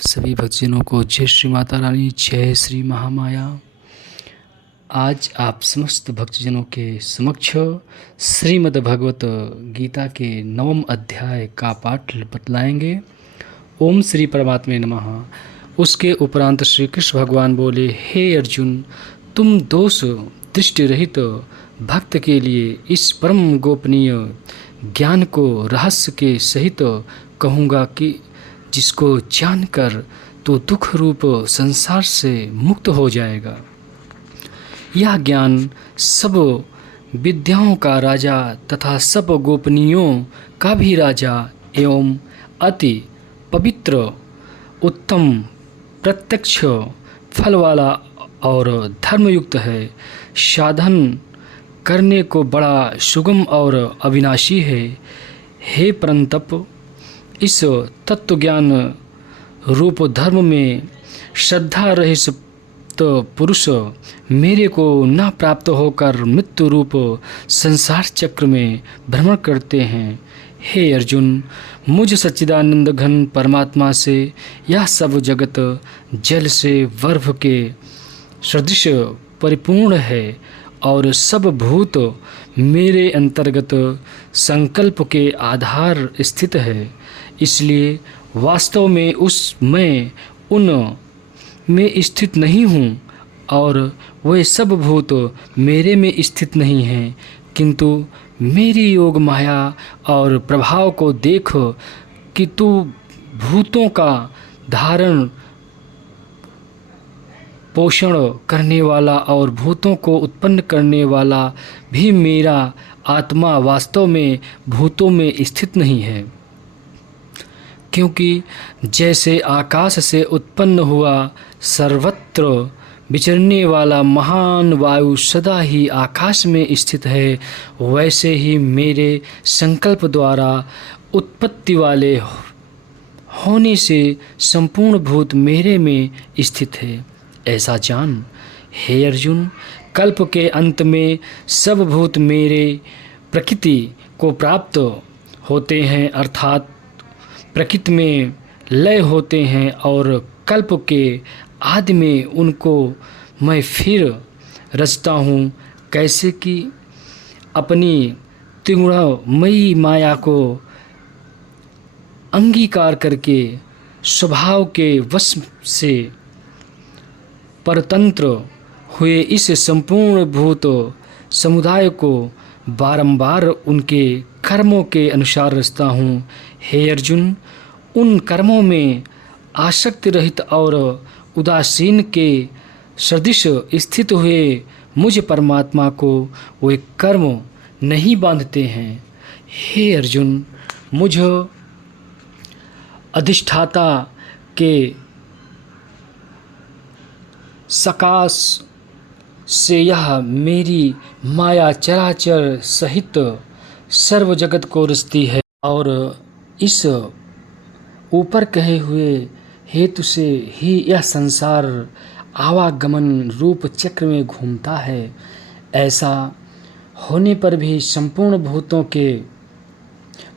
सभी भक्तजनों को जय श्री माता रानी, जय श्री महामाया। आज आप समस्त भक्तजनों के समक्ष श्रीमद् भगवत गीता के 9वें अध्याय का पाठ बतलाएंगे। ओम श्री परमात्मे नमः। उसके उपरांत श्री कृष्ण भगवान बोले, हे अर्जुन, तुम दोष दृष्टि रहित भक्त के लिए इस परम गोपनीय ज्ञान को रहस्य के सहित कहूँगा कि जिसको जानकर तो दुख रूप संसार से मुक्त हो जाएगा। यह ज्ञान सब विद्याओं का राजा तथा सब गोपनीयों का भी राजा एवं अति पवित्र उत्तम प्रत्यक्ष फल वाला और धर्मयुक्त है। साधन करने को बड़ा सुगम और अविनाशी है। हे परंतप, इस तत्व ज्ञान रूप धर्म में श्रद्धा रहित पुरुष मेरे को न प्राप्त होकर मृत्यु रूप संसार चक्र में भ्रमण करते हैं। हे अर्जुन, मुझ सच्चिदानंद घन परमात्मा से यह सब जगत जल से बर्फ के सदृश परिपूर्ण है और सब भूत मेरे अंतर्गत संकल्प के आधार स्थित है। इसलिए वास्तव में मैं उन में स्थित नहीं हूँ और वे सब भूत मेरे में स्थित नहीं हैं, किंतु मेरी योग माया और प्रभाव को देख कि तू भूतों का धारण पोषण करने वाला और भूतों को उत्पन्न करने वाला भी मेरा आत्मा वास्तव में भूतों में स्थित नहीं है। क्योंकि जैसे आकाश से उत्पन्न हुआ सर्वत्र विचरने वाला महान वायु सदा ही आकाश में स्थित है, वैसे ही मेरे संकल्प द्वारा उत्पत्ति वाले होने से संपूर्ण भूत मेरे में स्थित है। ऐसा जान हे अर्जुन, कल्प के अंत में सब भूत मेरे प्रकृति को प्राप्त होते हैं, अर्थात प्रकृति में लय होते हैं और कल्प के आदि में उनको मैं फिर रचता हूँ। कैसे कि अपनी त्रिगुणमयी माया को अंगीकार करके स्वभाव के वश से परतंत्र हुए इस संपूर्ण भूत समुदाय को बारंबार उनके कर्मों के अनुसार रचता हूँ। हे अर्जुन, उन कर्मों में आसक्ति रहित और उदासीन के सदृश स्थित हुए मुझ परमात्मा को वे कर्म नहीं बांधते हैं। हे अर्जुन, मुझ अधिष्ठाता के सकाश से यह मेरी माया चराचर सहित सर्व जगत को रचती है और इस ऊपर कहे हुए हेतु से ही यह संसार आवागमन रूप चक्र में घूमता है। ऐसा होने पर भी संपूर्ण भूतों के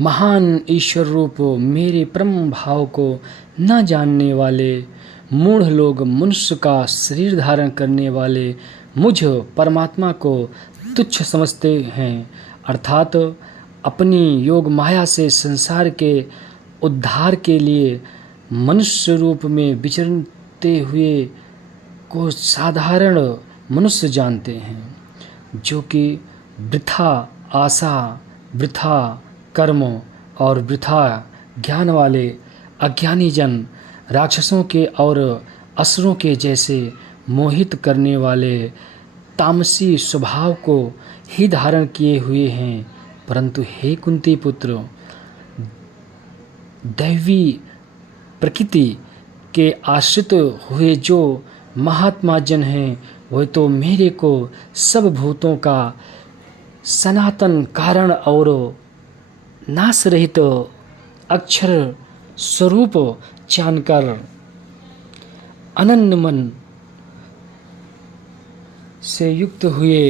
महान ईश्वर रूप मेरे परम भाव को न जानने वाले मूढ़ लोग मनुष्य का शरीर धारण करने वाले मुझ परमात्मा को तुच्छ समझते हैं, अर्थात अपनी योग माया से संसार के उद्धार के लिए मनुष्य रूप में विचरते हुए को साधारण मनुष्य जानते हैं, जो कि वृथा आशा, वृथा कर्म और वृथा ज्ञान वाले अज्ञानी जन राक्षसों के और असुरों के जैसे मोहित करने वाले तामसी स्वभाव को ही धारण किए हुए हैं। परंतु हे कुंती पुत्र, दैवी प्रकृति के आश्रित हुए जो महात्मा जन हैं, वह तो मेरे को सब भूतों का सनातन कारण और नाश रहित अक्षर स्वरूप जानकर अनन्य मन से युक्त हुए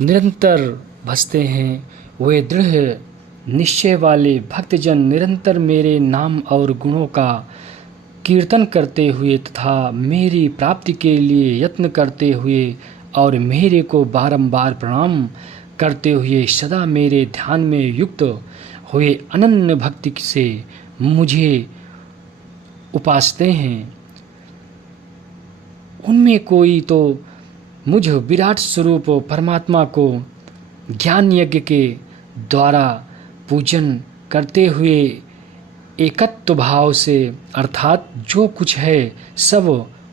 निरंतर भजते हैं। वे दृढ़ निश्चय वाले भक्तजन निरंतर मेरे नाम और गुणों का कीर्तन करते हुए तथा मेरी प्राप्ति के लिए यत्न करते हुए और मेरे को बारंबार प्रणाम करते हुए सदा मेरे ध्यान में युक्त हुए अनन्य भक्ति से मुझे उपासते हैं, उनमें कोई तो मुझ विराट स्वरूप परमात्मा को ज्ञान यज्ञ के द्वारा पूजन करते हुए एकत्व भाव से, अर्थात जो कुछ है सब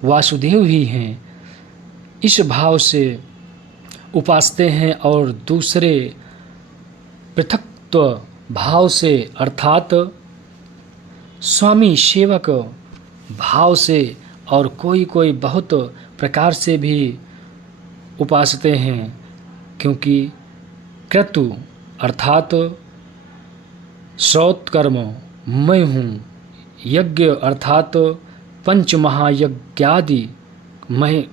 वासुदेव ही हैं, इस भाव से उपासते हैं, और दूसरे पृथक्त्व भाव से अर्थात स्वामी सेवक भाव से और कोई कोई बहुत प्रकार से भी उपासते हैं, क्योंकि क्रतु अर्थात श्रौतकर्म मैं हूँ, यज्ञ अर्थात पंच महायज्ञादि मैं,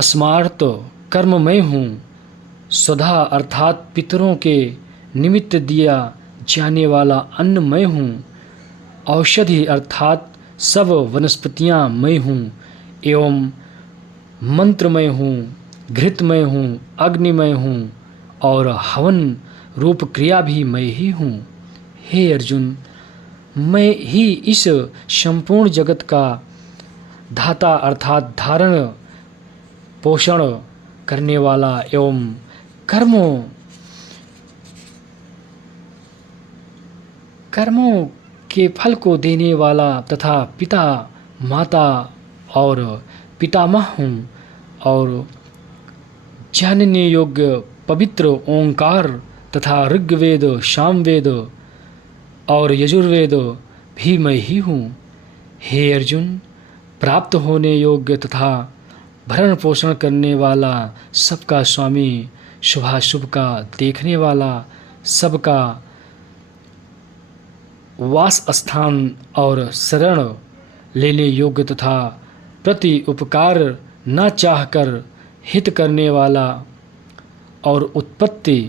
स्मार्त कर्म मैं हूँ, स्वधा अर्थात पितरों के निमित्त दिया जाने वाला अन्न मैं हूँ, औषधि अर्थात सब वनस्पतियाँ मैं हूँ, एवं मंत्रमय हूँ, घृतमय हूँ, अग्निमय हूँ और हवन रूप क्रिया भी मैं ही हूँ। हे अर्जुन, मैं ही इस संपूर्ण जगत का धाता अर्थात धारण पोषण करने वाला एवं कर्मों के फल को देने वाला तथा पिता माता और पितामह हूँ, और जानने योग्य पवित्र ओंकार तथा ऋग्वेद, सामवेद और यजुर्वेद भी मैं ही हूँ। हे अर्जुन, प्राप्त होने योग्य तथा भरण पोषण करने वाला, सबका स्वामी, शुभाशुभ का देखने वाला, सबका वास स्थान और शरण लेने योग्य तथा प्रति उपकार न चाहकर हित करने वाला, और उत्पत्ति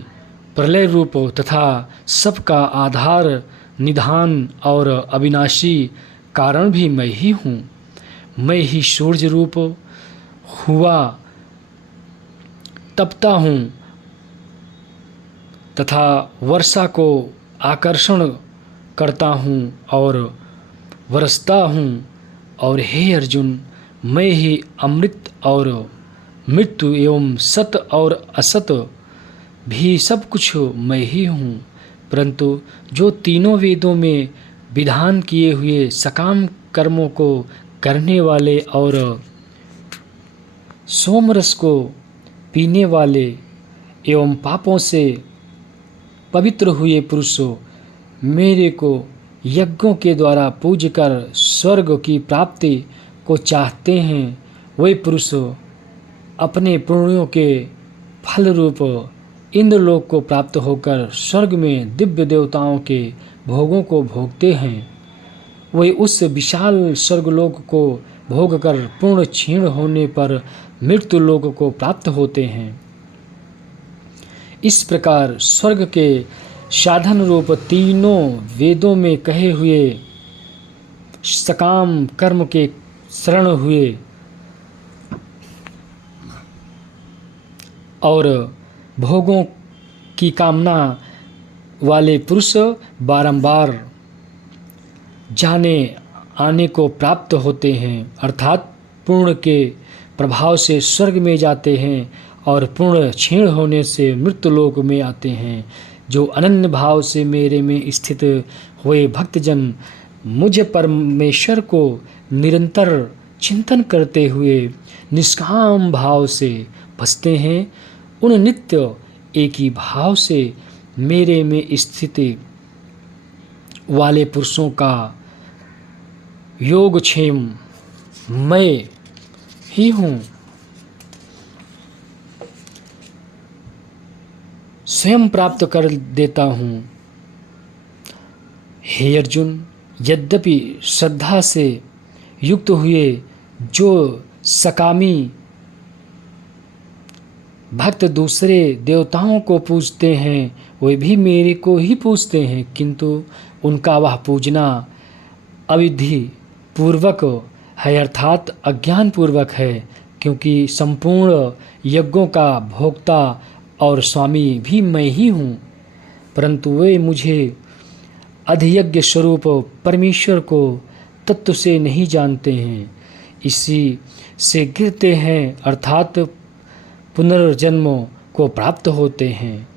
प्रलय रूप तथा सबका आधार निधान और अविनाशी कारण भी मैं ही हूँ। मैं ही सूर्य रूप हुआ तपता हूँ तथा वर्षा को आकर्षण करता हूँ और वरसता हूँ, और हे अर्जुन, मैं ही अमृत और मृत्यु एवं सत और असत भी सब कुछ मैं ही हूँ। परंतु जो तीनों वेदों में विधान किए हुए सकाम कर्मों को करने वाले और सोमरस को पीने वाले एवं पापों से पवित्र हुए पुरुषों, मेरे को यज्ञों के द्वारा पूज कर स्वर्ग की प्राप्ति को चाहते हैं, वे पुरुष अपने पुण्यों के फल रूप इंद्रलोक को प्राप्त होकर स्वर्ग में दिव्य देवताओं के भोगों को भोगते हैं। वे उस विशाल स्वर्गलोक को भोग कर पूर्ण क्षीण होने पर मृत्यु लोक को प्राप्त होते हैं। इस प्रकार स्वर्ग के साधन रूप तीनों वेदों में कहे हुए सकाम कर्म के शरण हुए और भोगों की कामना वाले पुरुष बारंबार जाने आने को प्राप्त होते हैं, अर्थात पूर्ण के प्रभाव से स्वर्ग में जाते हैं और पूर्ण क्षीण होने से मृत्युलोक में आते हैं। जो अनन्य भाव से मेरे में स्थित हुए भक्तजन मुझ परमेश्वर को निरंतर चिंतन करते हुए निष्काम भाव से भजते हैं, उन नित्य एक ही भाव से मेरे में स्थिति वाले पुरुषों का योगक्षेम मैं ही हूँ। स्वयं प्राप्त कर देता हूँ। हे अर्जुन, यद्यपि श्रद्धा से युक्त हुए जो सकामी भक्त दूसरे देवताओं को पूजते हैं, वे भी मेरे को ही पूजते हैं, किंतु उनका वह पूजना अविधि पूर्वक है अर्थात अज्ञान पूर्वक है, क्योंकि संपूर्ण यज्ञों का भोक्ता और स्वामी भी मैं ही हूँ, परंतु वे मुझे अधियज्ञ स्वरूप परमेश्वर को तत्व से नहीं जानते हैं, इसी से गिरते हैं अर्थात पुनर्जन्म को प्राप्त होते हैं।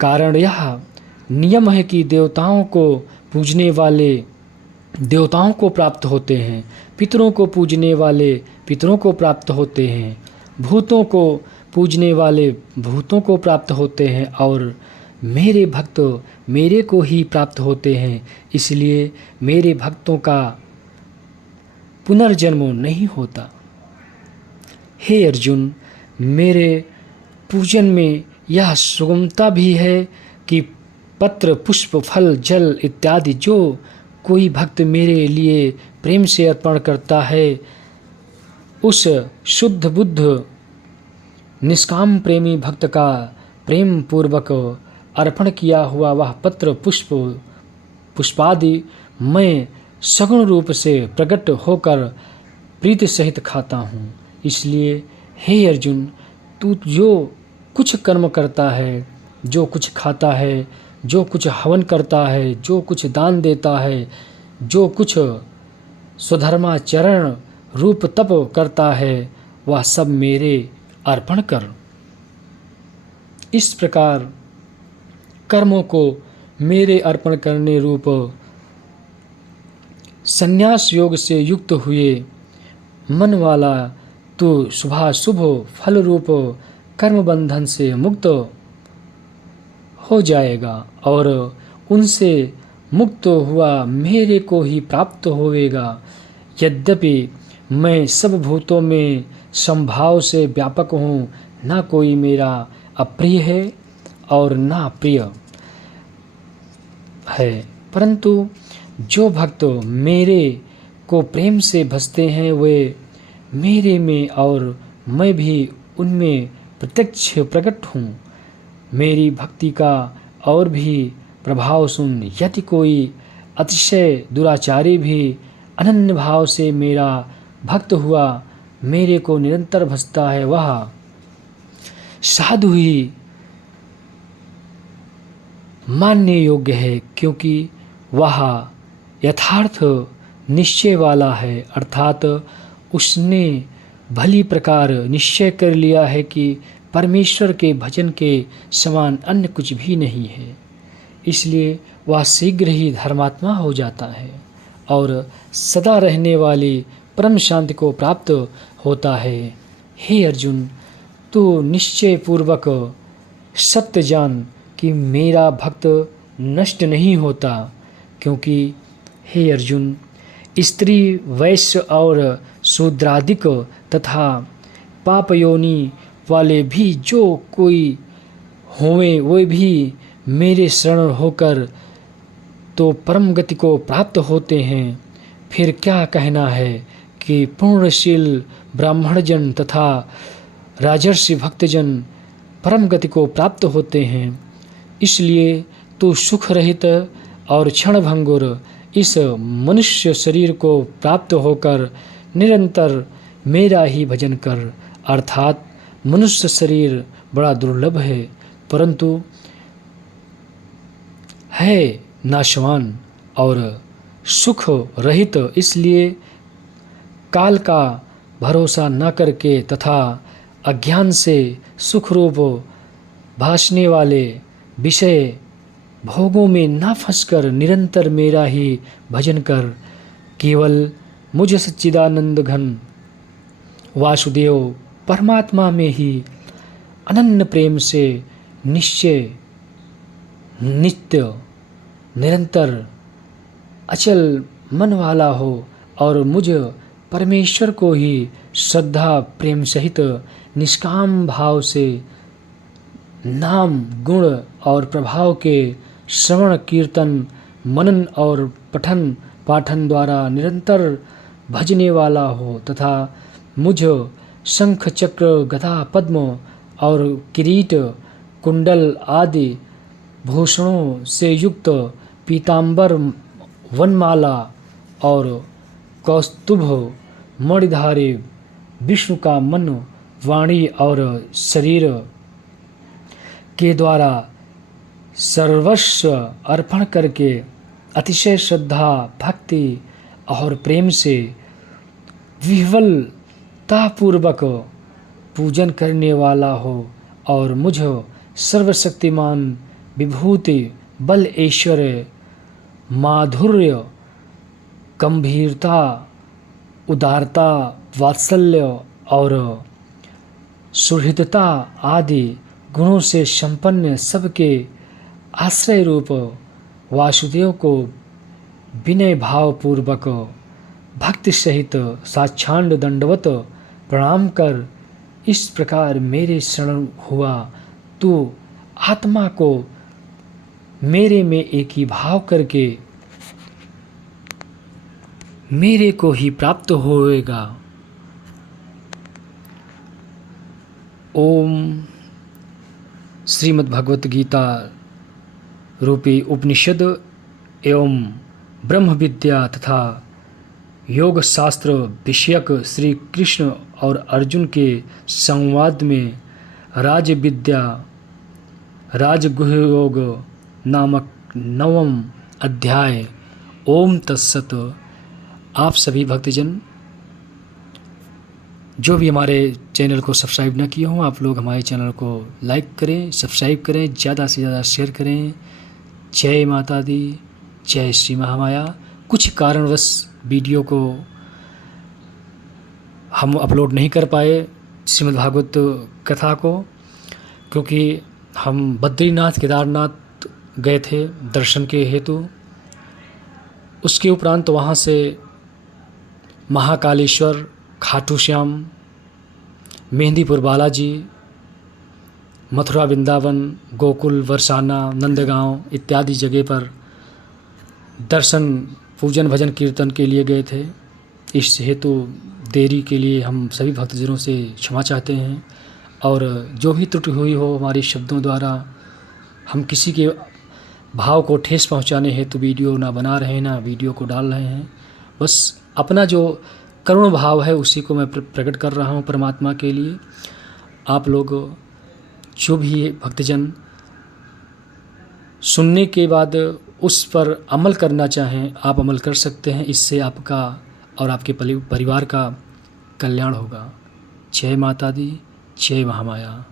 कारण यह नियम है कि देवताओं को पूजने वाले देवताओं को प्राप्त होते हैं, पितरों को पूजने वाले पितरों को प्राप्त होते हैं, भूतों को पूजने वाले भूतों को प्राप्त होते हैं, और मेरे भक्त मेरे को ही प्राप्त होते हैं। इसलिए मेरे भक्तों का पुनर्जन्म नहीं होता। हे अर्जुन, मेरे पूजन में यह सुगमता भी है कि पत्र, पुष्प, फल, जल इत्यादि जो कोई भक्त मेरे लिए प्रेम से अर्पण करता है, उस शुद्ध बुद्ध निष्काम प्रेमी भक्त का प्रेम पूर्वक अर्पण किया हुआ वह पत्र, पुष्प, पुष्पादि मैं सगुण रूप से प्रकट होकर प्रीति सहित खाता हूँ। इसलिए हे अर्जुन, तू जो कुछ कर्म करता है, जो कुछ खाता है, जो कुछ हवन करता है, जो कुछ दान देता है, जो कुछ स्वधर्माचरण रूप तप करता है, वह सब मेरे अर्पण कर। इस प्रकार कर्मों को मेरे अर्पण करने रूप संन्यास योग से युक्त हुए मन वाला तो शुभाशुभ फल रूप कर्म बंधन से मुक्त हो जाएगा और उनसे मुक्त हुआ मेरे को ही प्राप्त होवेगा। यद्यपि मैं सब भूतों में संभाव से व्यापक हूँ, ना कोई मेरा अप्रिय है और ना प्रिय है, परंतु जो भक्त मेरे को प्रेम से भजते हैं वे मेरे में और मैं भी उनमें प्रत्यक्ष प्रकट हूँ। मेरी भक्ति का और भी प्रभाव सुन, यदि कोई अतिशय दुराचारी भी अनन्य भाव से मेरा भक्त हुआ मेरे को निरंतर भजता है, वह साधु ही मानने योग्य है, क्योंकि वह यथार्थ निश्चय वाला है, अर्थात उसने भली प्रकार निश्चय कर लिया है कि परमेश्वर के भजन के समान अन्य कुछ भी नहीं है। इसलिए वह शीघ्र ही धर्मात्मा हो जाता है और सदा रहने वाली परम शांति को प्राप्त होता है। हे अर्जुन, तू निश्चय पूर्वक सत्य जान कि मेरा भक्त नष्ट नहीं होता, क्योंकि हे अर्जुन, स्त्री, वैश्य और शूद्रादिक तथा पापयोनि वाले भी जो कोई होवे वे भी मेरे शरण होकर तो परम गति को प्राप्त होते हैं। फिर क्या कहना है कि पूर्णशील ब्राह्मणजन तथा राजर्षि भक्तजन परम गति को प्राप्त होते हैं। इसलिए तू सुख रहित और क्षणभंगुर इस मनुष्य शरीर को प्राप्त होकर निरंतर मेरा ही भजन कर, अर्थात मनुष्य शरीर बड़ा दुर्लभ है, परंतु है नाशवान और सुख रहित। इसलिए काल का भरोसा न करके तथा अज्ञान से सुख रूप भासने वाले विषय भोगों में न फंसकर निरंतर मेरा ही भजन कर। केवल मुझ सच्चिदानंद घन वासुदेव परमात्मा में ही अनन्य प्रेम से निश्चय नित्य निरंतर अचल मन वाला हो और मुझ परमेश्वर को ही श्रद्धा प्रेम सहित निष्काम भाव से नाम गुण और प्रभाव के श्रवण कीर्तन मनन और पठन पाठन द्वारा निरंतर भजने वाला हो तथा मुझ शंख चक्र गदा पद्म और किरीट कुंडल आदि भूषणों से युक्त पीतांबर वनमाला और कौस्तुभ मणिधारी विष्णु का मन, वाणी और शरीर के द्वारा सर्वस्व अर्पण करके अतिशय श्रद्धा, भक्ति और प्रेम से विह्वलतापूर्वक पूजन करने वाला हो और मुझ सर्वशक्तिमान विभूति, बल, ऐश्वर्य, माधुर्य, गंभीरता, उदारता, वात्सल्य और सुहृदता आदि गुणों से संपन्न सबके आश्रय रूप वासुदेव को विनय भावपूर्वक भक्ति सहित साष्टांग दंडवत प्रणाम कर इस प्रकार मेरे शरण हुआ, तू आत्मा को मेरे में एक ही भाव करके मेरे को ही प्राप्त होएगा। ओम श्रीमद् भगवत गीता रूपी उपनिषद एवं ब्रह्म विद्या तथा योग शास्त्र विषयक श्री कृष्ण और अर्जुन के संवाद में राजगुह योग नामक 9वां अध्याय। ओम तत्सत। आप सभी भक्तजन जो भी हमारे चैनल को सब्सक्राइब न किए हों, आप लोग हमारे चैनल को लाइक करें, सब्सक्राइब करें, ज़्यादा से ज़्यादा शेयर करें। जय माता दी, जय श्री महामाया। कुछ कारणवश वीडियो को हम अपलोड नहीं कर पाए श्रीमद् भागवत कथा को, क्योंकि हम बद्रीनाथ केदारनाथ गए थे दर्शन के हेतु। उसके उपरांत वहाँ से महाकालेश्वर, खाटू श्याम, मेहंदीपुर बालाजी, मथुरा वृंदावन, गोकुल, बरसाना, नंदगांव इत्यादि जगह पर दर्शन, पूजन, भजन, कीर्तन के लिए गए थे। इस हेतु देरी के लिए हम सभी भक्तजनों से क्षमा चाहते हैं, और जो भी त्रुटि हुई हो हमारे शब्दों द्वारा, हम किसी के भाव को ठेस पहुंचाने हेतु वीडियो ना बना रहे हैं, ना वीडियो को डाल रहे हैं। बस अपना जो करुण भाव है उसी को मैं प्रकट कर रहा हूं परमात्मा के लिए। आप लोग जो भी भक्तजन सुनने के बाद उस पर अमल करना चाहें, आप अमल कर सकते हैं। इससे आपका और आपके परिवार का कल्याण होगा। जय माता दी, जय महामाया।